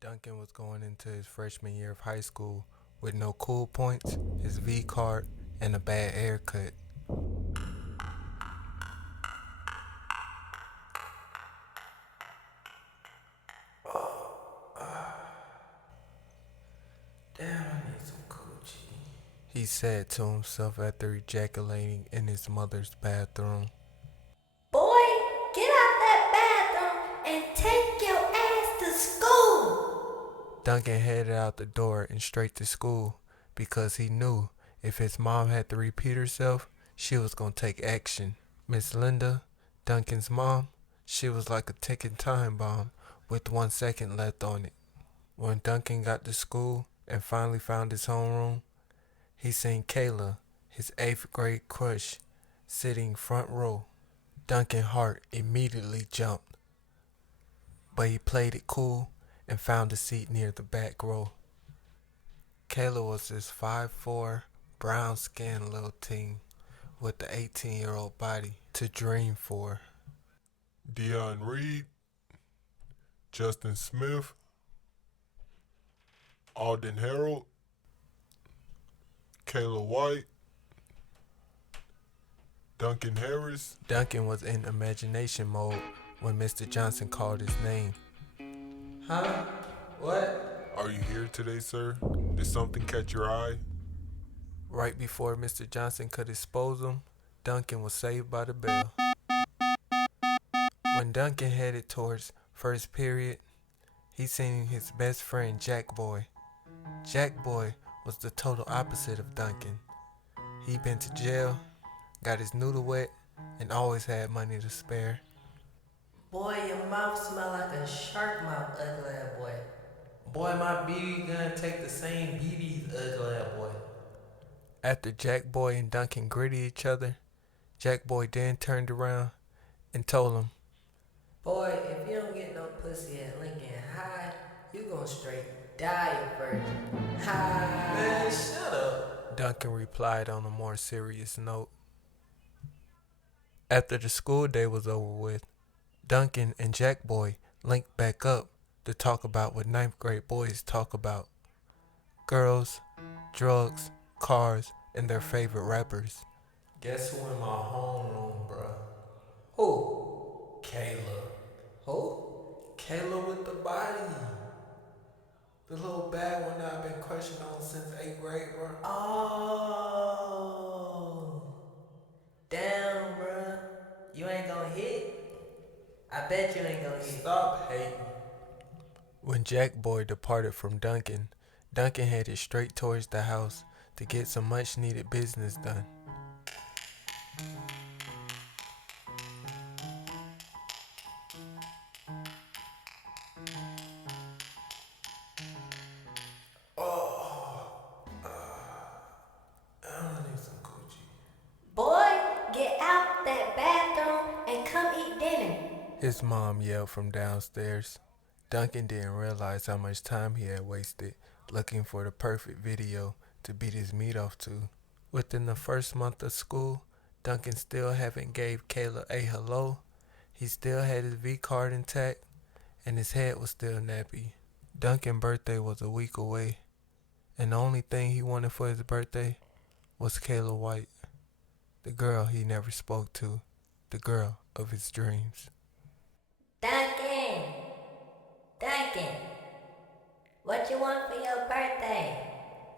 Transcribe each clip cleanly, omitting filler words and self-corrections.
Duncan was going into his freshman year of high school with no cool points, his V card, and a bad haircut. Damn, I need some coochie. He said to himself after ejaculating in his mother's bathroom. Boy, get out that bathroom and take your ass to school. Duncan headed out the door and straight to school because he knew if his mom had to repeat herself, she was going to take action. Miss Linda, Duncan's mom, she was like a ticking time bomb with 1 second left on it. When Duncan got to school and finally found his homeroom, he seen Kayla, his 8th grade crush, sitting front row. Duncan's heart immediately jumped, but he played it cool and found a seat near the back row. Kayla was this 5'4", brown-skinned little teen with the 18-year-old body to dream for. Dion Reed, Justin Smith, Alden Harold, Kayla White, Duncan Harris. Duncan was in imagination mode when Mr. Johnson called his name. Huh? What? Are you here today, sir? Did something catch your eye? Right before Mr. Johnson could expose him, Duncan was saved by the bell. When Duncan headed towards first period, he seen his best friend Jack Boy. Jack Boy was the total opposite of Duncan. He'd been to jail, got his noodle wet, and always had money to spare. Boy, your mouth smell like a shark mouth, ugly ass boy. Boy, my BB gun take the same BB's ugly ass boy. After Jack Boy and Duncan gritted each other, Jack Boy then turned around and told him, Boy, if you don't get no pussy at Lincoln High, you gon' straight die a virgin. Hi. Man, shut up. Duncan replied on a more serious note. After the school day was over with, Duncan and Jack Boy linked back up to talk about what 9th grade boys talk about. Girls, drugs, cars, and their favorite rappers. Guess who in my homeroom, bruh? Who? Kayla. Who? Kayla with the body. The little bad one that I've been crushing on since 8th grade, bro. Oh. Damn, bruh. You ain't gonna hit? I bet you ain't gonna hit. Stop hating. When Jack Boy departed from Duncan, Duncan headed straight towards the house to get some much needed business done. I need some coochie. Boy, get out that bathroom and come eat dinner. His mom yelled from downstairs. Duncan didn't realize how much time he had wasted looking for the perfect video to beat his meat off to. Within the first month of school, Duncan still haven't gave Kayla a hello. He still had his V card intact, and his head was still nappy. Duncan's birthday was a week away, and the only thing he wanted for his birthday was Kayla White, the girl he never spoke to, the girl of his dreams. Duncan, what you want for your birthday?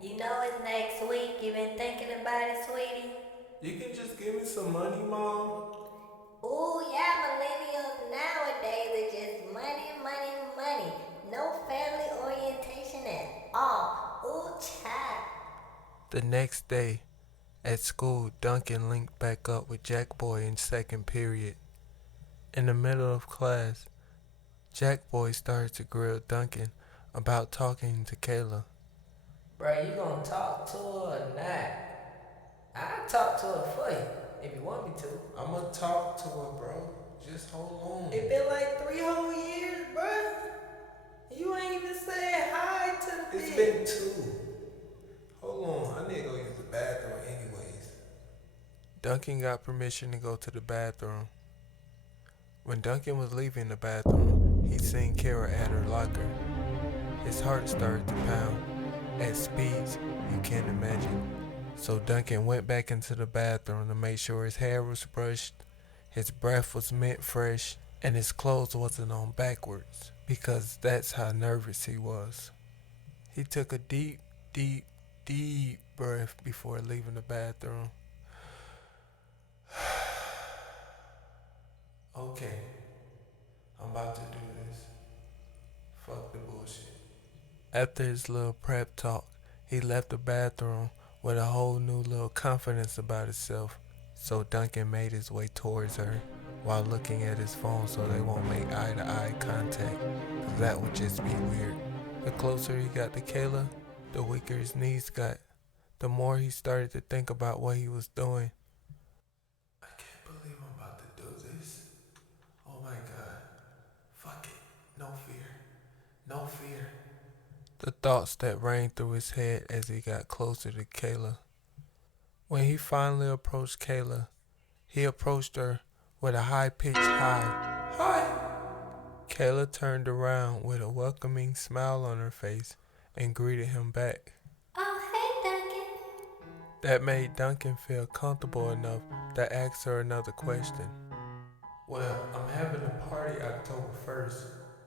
You know it's next week. You been thinking about it, sweetie? You can just give me some money, Mom. Ooh, yeah, millennials nowadays are just money. No family orientation at all. Ooh, child. The next day, at school, Duncan linked back up with Jack Boy in second period. In the middle of class, Jack Boy started to grill Duncan about talking to Kayla. Bro, you gonna talk to her or not? I'll talk to her for you if you want me to. I'ma talk to her, bro. Just hold on. It been like 3 whole years, bro. You ain't even said hi to the bitch. It's been 2. Hold on, I need to go use the bathroom anyways. Duncan got permission to go to the bathroom. When Duncan was leaving the bathroom, he seen Kara at her locker. His heart started to pound at speeds you can't imagine. So Duncan went back into the bathroom to make sure his hair was brushed, his breath was mint fresh, and his clothes wasn't on backwards, because that's how nervous he was. He took a deep, deep, deep breath before leaving the bathroom. Okay, I'm about to do this. Fuck the bullshit. After his little prep talk, he left the bathroom with a whole new little confidence about himself. So Duncan made his way towards her while looking at his phone so they won't make eye-to-eye contact, cause that would just be weird. The closer he got to Kayla, the weaker his knees got. The more he started to think about what he was doing. I can't believe I'm about to do this. Oh my god. Fuck it. No fear. No fear. The thoughts that rang through his head as he got closer to Kayla. When he finally approached Kayla, he approached her with a high-pitched hi. Hi! Kayla turned around with a welcoming smile on her face and greeted him back. Oh, hey, Dunkin. That made Duncan feel comfortable enough to ask her another question. Well, I'm having a party October 1st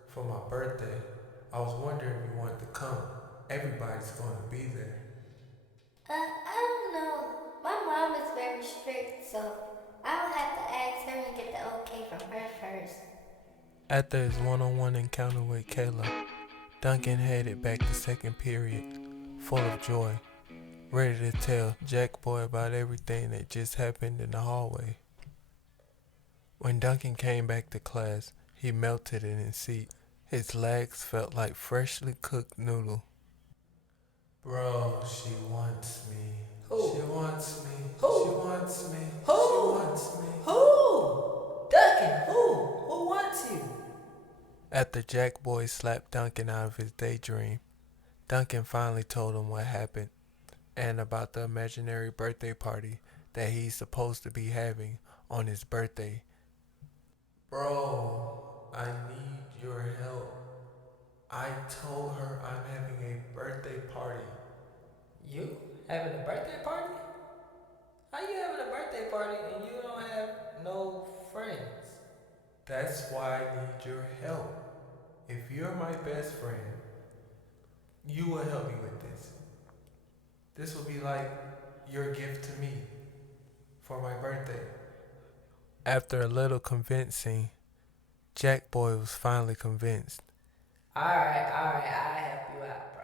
for my birthday. I was wondering if you wanted to come. Everybody's going to be there. I don't know. My mom is very strict, so I'll have to ask her and get the okay from her first. After his one-on-one encounter with Kayla, Duncan headed back to second period, full of joy, ready to tell Jack Boy about everything that just happened in the hallway. When Duncan came back to class, he melted in his seat. His legs felt like freshly cooked noodle. Bro, she wants me. Who? She wants me. Who? She wants me. Who? She wants me. Who? Duncan, who? Who wants you? After Jack Boy slapped Duncan out of his daydream, Duncan finally told him what happened and about the imaginary birthday party that he's supposed to be having on his birthday. Bro, I need your help. I told her I'm having a birthday party. You having a birthday party? How you having a birthday party and you don't have no friends? That's why I need your help. If you're my best friend, you will help me with this. This will be like your gift to me for my birthday. After a little convincing, Jack Boy was finally convinced. Alright, I'll help you out, bro.